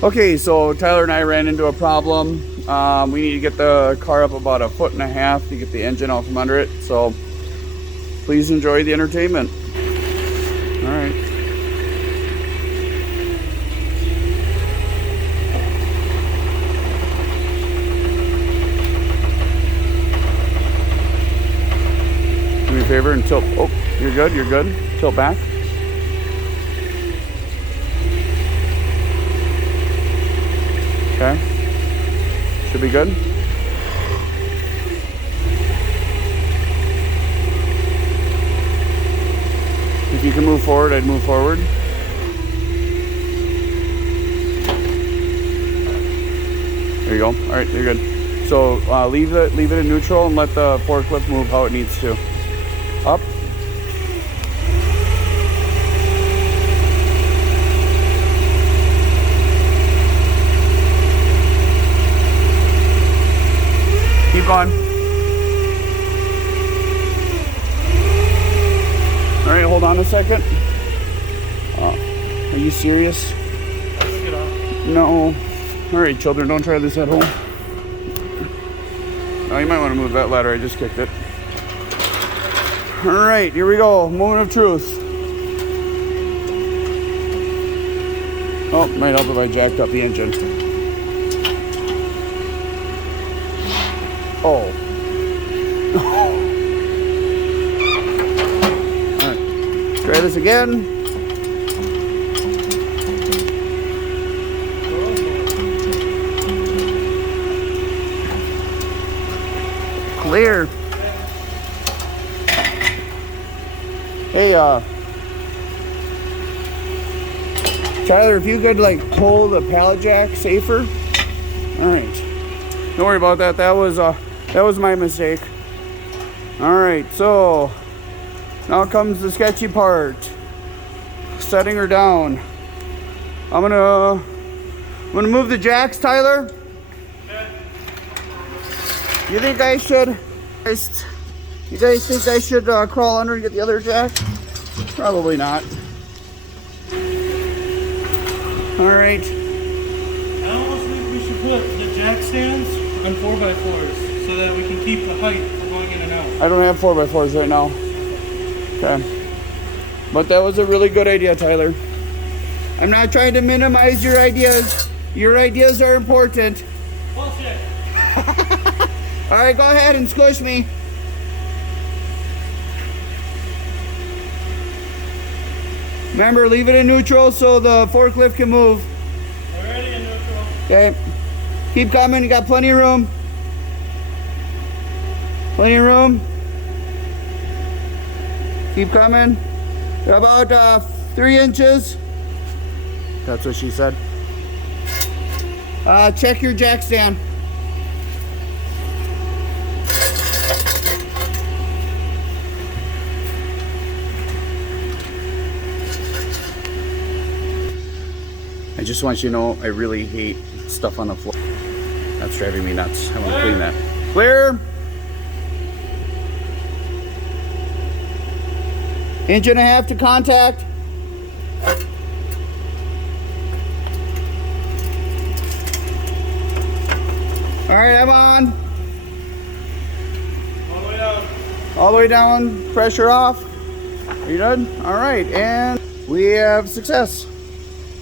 Okay, so Tyler and I ran into a problem. We need to get the car up about 1.5 feet to get the engine out from under it. So please enjoy the entertainment. All right. Do me a favor and tilt. Oh, you're good. You're good. Tilt back. Okay. Should be good. If you can move forward, I'd move forward. There you go. All right, you're good. So leave it in neutral and let the forklift move how it needs to. Up. Keep going. All right, hold on a second. Are you serious? Get off. No. All right, children, don't try this at home. Oh, you might want to move that ladder. I just kicked it. All right, here we go. Moment of truth. Oh, might help if I jacked up the engine. Oh. All right, try this again. Clear. Hey, Tyler, if you could like pull the pallet jack safer. All right. Don't worry about that. That was my mistake. All right. So now comes the sketchy part. Setting her down. I'm gonna move the jacks, Tyler. You think I should? You guys think I should crawl under and get the other jack? Probably not. All right. I almost think we should put the jack stands on 4x4s so that we can keep the height for going in and out. I don't have 4x4s right now. Okay. But that was a really good idea, Tyler. I'm not trying to minimize your ideas. Your ideas are important. Bullshit. All right, go ahead and squish me. Remember, leave it in neutral so the forklift can move. Already in neutral. Okay. Keep coming. You got plenty of room. Plenty of room. Keep coming. About 3 inches. That's what she said. Check your jack stand. I just want you to know I really hate stuff on the floor. That's driving me nuts. I want to clean that. Clear. Inch and a half to contact. All right, I'm on. All the way down. All the way down, pressure off. Are you done? All right, and we have success.